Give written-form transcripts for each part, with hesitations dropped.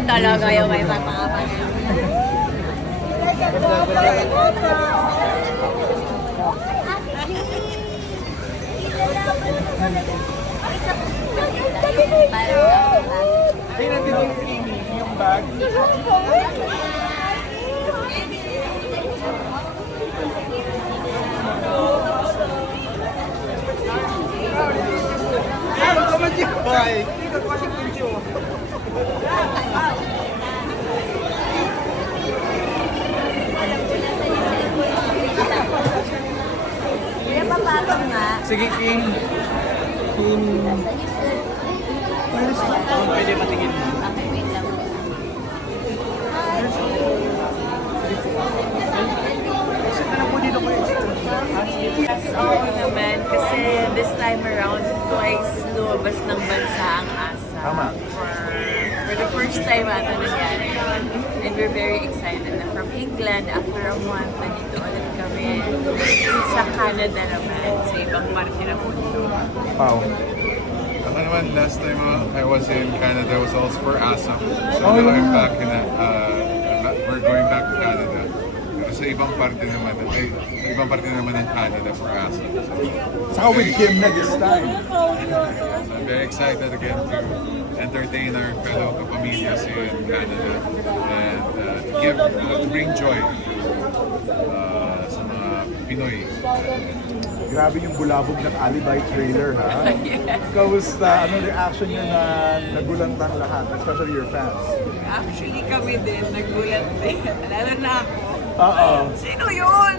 naman talaga yung may papakapan. Ay, nandito yung king, yung bag. Bye. Kaya papatong nga. Sige, king. King. Pwede matingin mo. Okay, wait lang. Yes, oo naman. Kasi this time around, twice lumabas ng bansa ang ASA. Tama. For the first time ata nangyari yun. And we're very excited na from England, after a month, nandito ulit kami sa Canada naman, sa ibang parte ng mundo. Wow. Ako naman, last time I was in Canada was also for ASAP. So Oh, now I'm yeah. back in, we're going back to Canada. Pero sa ibang parte naman, sa ibang parte naman ng Canada for ASAP. Saka with Kim na this time. So I'm very excited again to entertain our fellow kapamilyas here in Canada and to bring joy sa mga Pinoy. Grabe yung bulabog ng Alibay trailer, ha? Kamusta? Ano reaction nyo na nagulantan lahat, especially your fans? Actually, kami din, nagulat din. Lalo na ako. Oo. Sino yun?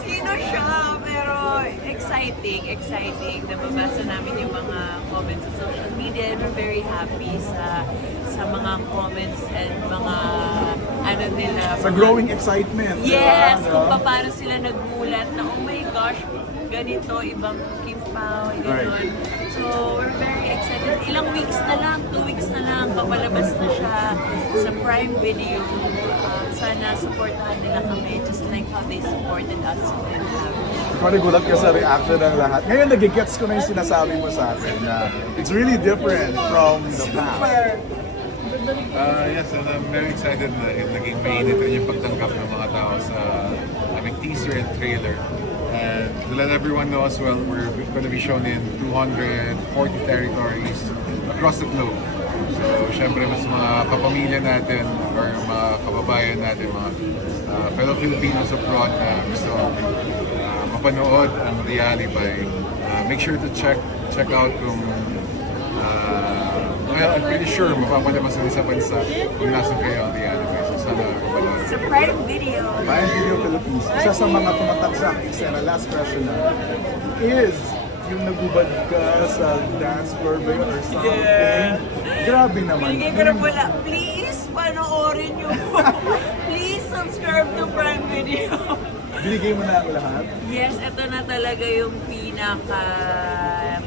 Sino siya? Pero exciting. Nababasa namin yung mga comments sa social media and we're very happy sa mga comments and mga ano nila. Sa growing excitement. Yes, diba? kung paano sila nagulat na, oh my gosh, ganito, ibang Kim Pao, gano'n. Right. So, we're very excited. Ilang weeks na lang, 2 weeks na lang, papalabas na siya sa Prime Video. Sana supportahan nila kami just like how they supported us with Manigulat ka sa reaction ng lahat. Ngayon, nagigets ko na yung sinasabi mo sa akin na it's really different from the past. Yes, and I'm very excited na naging mainit rin yung pagtanggap ng mga tao sa aming teaser and trailer. And to let everyone know as well, we're going to be shown in 240 territories across the globe. So, syempre, mas mga kapamilya natin or mga kababayan natin, mga fellow Filipinos abroad na gusto mapanood ang Realibay. Make sure to check out kung well, I'm pretty sure mapapalabas din sa bansa kung nasan kayo ang Realibay. So, sana mapanood. sa Prime Video. Prime Video Philippines, isa sa mga tumatak sa akin, Sarah, last question na, is yung nagubad ka sa dance floor ba yun or something? Yeah. Grabe naman. Bigay ko na pala, please, panoorin nyo. Please subscribe to Prime Video. Binigay mo na ang lahat? Yes, ito na talaga yung pinaka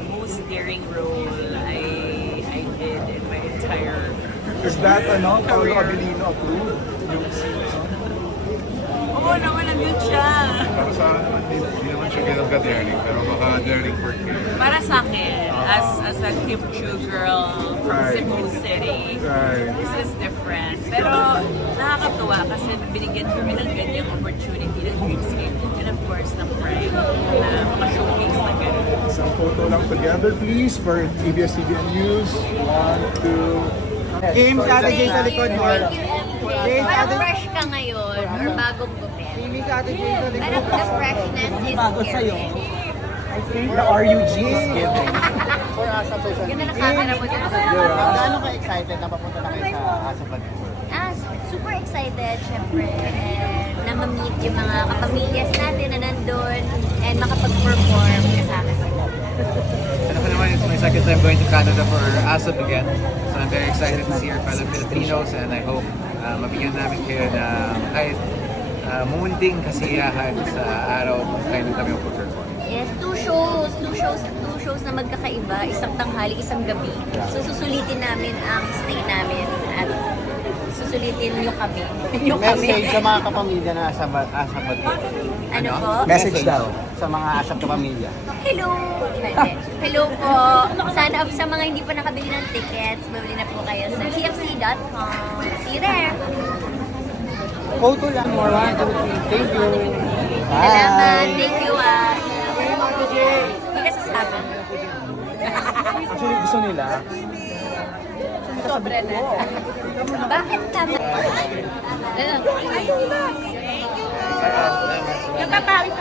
most daring role I did in my entire Is that ano, Paolo career. Abilino approved? Yung Oo naman, nandun siya. Para sa akin naman, hindi naman siya ganun ka-daring, pero baka daring for Kim. Para sa akin, as a Kim Chu girl from Right. Cebu City, Right. this is different. Pero nakakatuwa kasi binigyan kami ng ganyang opportunity ng Dreamscape and of course ng Prime na ma-showcase na gano'n. Isang photo lang together, please, for ABS-CBN News. 1, 2... Kim, sa ate Jay sa likod mo. Jay, sa Parang ate... fresh ka ngayon or bagong gupit. Kimi, sa ate Jay sa likod. Parang the freshness is Bago sa'yo. here. The RUG is giving. For Asa Person. Ganda na camera mo dun. Gaano ka-excited na papunta na kayo sa Asa Person? Super excited, syempre, and na ma-meet yung mga kapamilyas natin na nandun and makapag-perform kasama sila. And ako naman, it's my second time going to Canada for ASAP again. So I'm very excited to see our fellow Filipinos and I hope mabigyan namin kayo na kahit munting kasiyahan sa araw kung kailan kami mag-perform. Yes, two shows na magkakaiba, isang tanghali, isang gabi. So susulitin namin ang stay namin at susulitin nyo kami. Message sa mga kapamilya na Asa Person. Ano po? Message daw sa mga Asa kapamilya. Hello! Hello po. Sana sa mga hindi pa nakabili ng tickets, mabili na po kayo sa tfc.com. See you there. Photo lang. More 1, 2, 3. Thank you. Salamat. Thank you, Hindi ka sasabi. Actually, gusto nila. Sobra na. Bakit tama? Yung kapawit.